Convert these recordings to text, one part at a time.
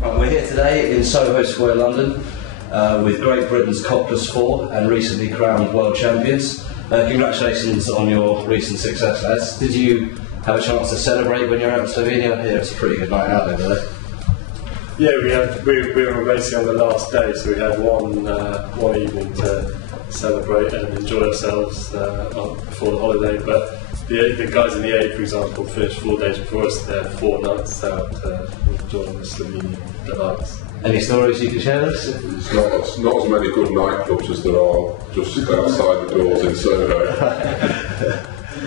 We're here today in Soho Square, London, with Great Britain's Coxless Four and recently crowned world champions. Congratulations on your recent success, lads. Did you have a chance to celebrate when you were out in Slovenia? Yeah, it's a pretty good night out over there. Yeah, we were racing on the last day, so we had one evening to celebrate and enjoy ourselves before the holiday. But the guys in the A, for example, finished 4 days before us. They had 4 nights out enjoying the Slovenian delights. Any stories you can share with us? It's not as many good nightclubs as there are just outside the doors in Soho.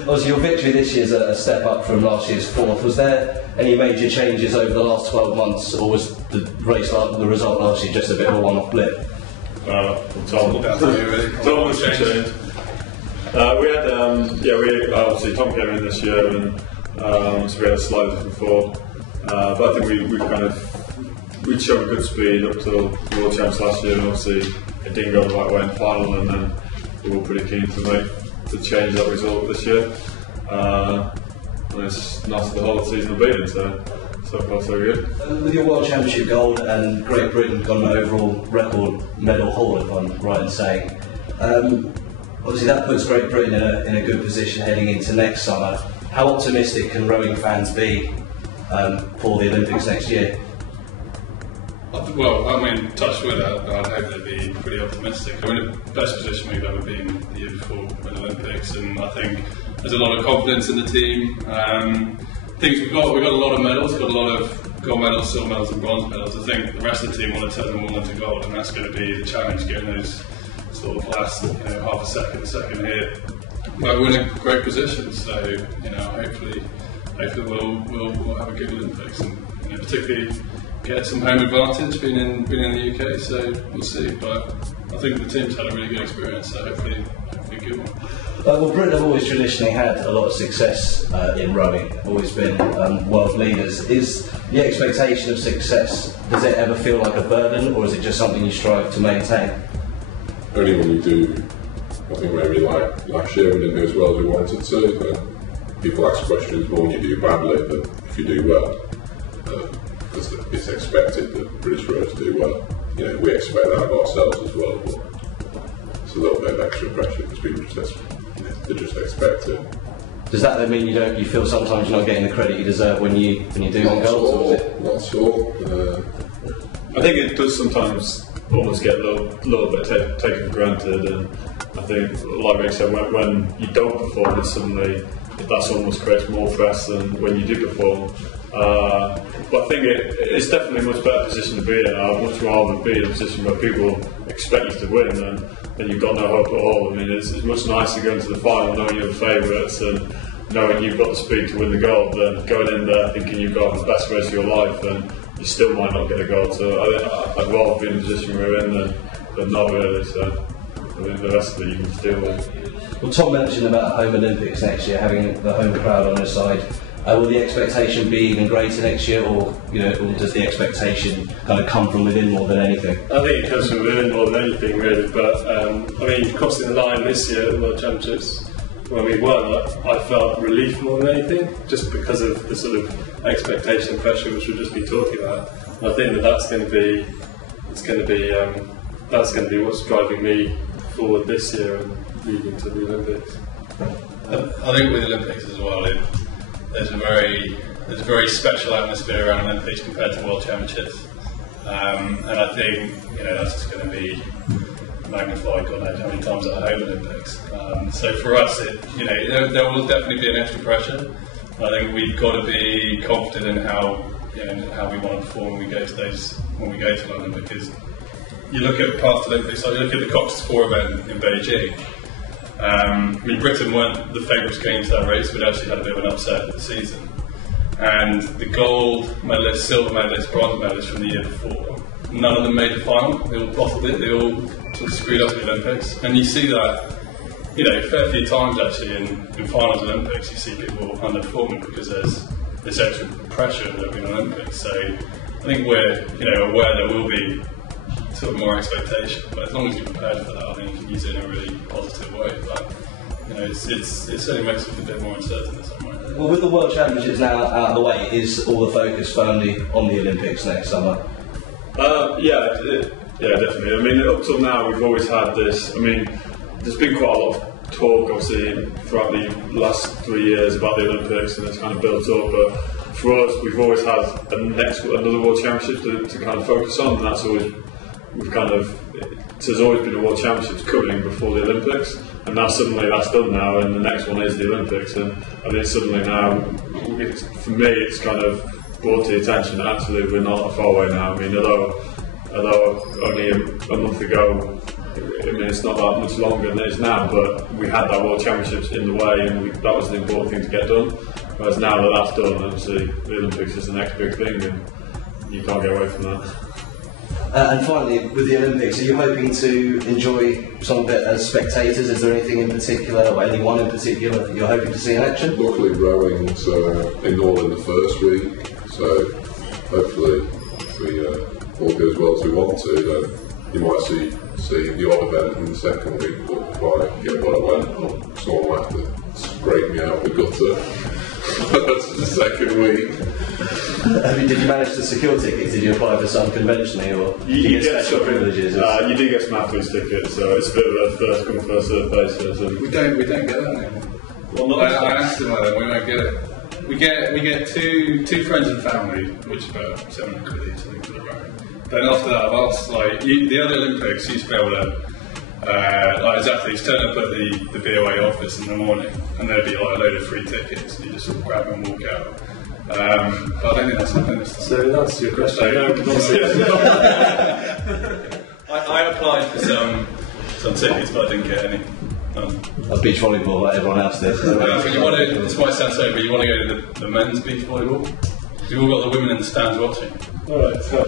Obviously, your victory this year is a step up from last year's 4th. Was there any major changes over the last 12 months, or was the result last year just a bit of a one-off blip? Tom was changed. We had, obviously Tom came in this year, and so we had a slightly different form. But I think we'd shown a good speed up to the World Champs last year, and obviously it didn't go the right way in the final, and then we were pretty keen to change that result this year. And it's nice that the whole season will be in, so far so good. With your World Championship gold and Great Britain got an overall record medal haul, if I'm right in saying, obviously that puts Great Britain in a good position heading into next summer. How optimistic can rowing fans be for the Olympics next year? Well, I mean, touch wood, I'd hope they'd be pretty optimistic. We're in the best position we've ever been the year before in the Olympics, and I think there's a lot of confidence in the team. We've got a lot of medals, got a lot of gold medals, silver medals and bronze medals. I think the rest of the team want to turn them all into gold, and that's going to be the challenge, getting those sort of last half a second here. But we're in a great position, so hopefully we'll have a good Olympics, and particularly get some home advantage being in the UK. So we'll see. But I think the team's had a really good experience, so hopefully a good one. Well, Britain have always traditionally had a lot of success in rowing, always been world leaders. Is the expectation of success, does it ever feel like a burden, or is it just something you strive to maintain? Only when you do, I think maybe like last year we didn't do as well as we wanted to, then people ask questions more when you do badly than if you do well. Because it's expected that British rowers do well. We expect that of ourselves as well, but it's a little bit of extra pressure because people just expect it. Does that then mean you feel sometimes you're not getting the credit you deserve when you do win goals? Not at all. I think it does sometimes almost get a little bit taken for granted, and I think, like Rick said, when you don't perform, it suddenly that's almost creates more press than when you do perform. But I think it's definitely a much better position to be in. I'd much rather be in a position where people expect you to win than you've got no hope at all. I mean, it's much nicer going to the final knowing you're the favourites and knowing you've got the speed to win the gold than going in there thinking you've got the best race of your life and you still might not get a gold. So I'd rather be in the position we're in than not really. So I think the rest of it you can deal with. Well, Tom mentioned about home Olympics next year, having the home crowd on their side. Will the expectation be even greater next year, or or does the expectation kind of come from within more than anything? I think it comes from within more than anything, really. But I mean, crossing the line this year at the World Championships, when we won, I felt relief more than anything, just because of the sort of expectation and pressure which we'll just be talking about. And I think that's going to be what's driving me forward this year and leading to the Olympics. I think with the Olympics as well, there's a very special atmosphere around Olympics compared to World Championships, and I think that's just going to be magnified God knows how many times at home Olympics. So for us, there will definitely be an extra pressure. I think we've got to be confident in how we want to perform when we go to London, because you look at past Olympics, like you look at the Coxless Four event in Beijing. Britain weren't the favourites going into that race, but actually had a bit of an upset of the season. And the gold medalists, silver medalists, bronze medalists from the year before, none of them made the final. They all bottled it. They all sort of screwed up the Olympics. And you see that, a fair few times actually in finals Olympics. You see people underperforming because there's this extra pressure of being an Olympics. So I think we're aware there will be sort of more expectation, but as long as you're prepared for that, I think you can use it in a really positive way. But it certainly makes it a bit more uncertain in some way. Well, with the World Championships now out of the way, is all the focus firmly on the Olympics next summer? Yeah, definitely. I mean, up till now we've always had this. I mean, there's been quite a lot of talk, obviously, throughout the last 3 years about the Olympics, and it's kind of built up. But for us, we've always had another World Championship to kind of focus on, and that's always there's always been a World Championships coming before the Olympics, and now suddenly that's done now, and the next one is the Olympics, and I think suddenly now, for me, it's kind of brought to the attention that actually we're not that far away now. I mean, although only a month ago, I mean, it's not that much longer than it is now, but we had that World Championships in the way, and that was the important thing to get done. Whereas now that that's done, obviously the Olympics is the next big thing, and you can't get away from that. And finally, with the Olympics, are you hoping to enjoy some of it as spectators? Is there anything in particular, or anyone in particular, that you're hoping to see in action? Luckily, rowing's in all in the first week, so hopefully, if we all goes well as we want to, then you might see the odd event in the second week, but if I get what I went, someone might have to scrape me out of the gutter. That's the second week. Did you manage to secure tickets? Did you apply for some conventionally, or you get special privileges? You do get some athletes tickets, so it's a bit of a first come first served basis. And we don't get that anymore. Well, I asked them about that. We won't get it. We get two friends and family, which is about £700 each, I think, for the rowing. Then after that, I've asked, the other Olympics, you used to be able to, as athletes, turn up at the BOA office in the morning, and there'd be a load of free tickets, and you just sort of grab and walk out. But I don't think that's happened this time. So that's your question. I applied for some tickets, but I didn't get any. Beach volleyball, like everyone else did. This might sound so, but you want to go to the men's beach volleyball? You've all got the women in the stands watching. Alright, so.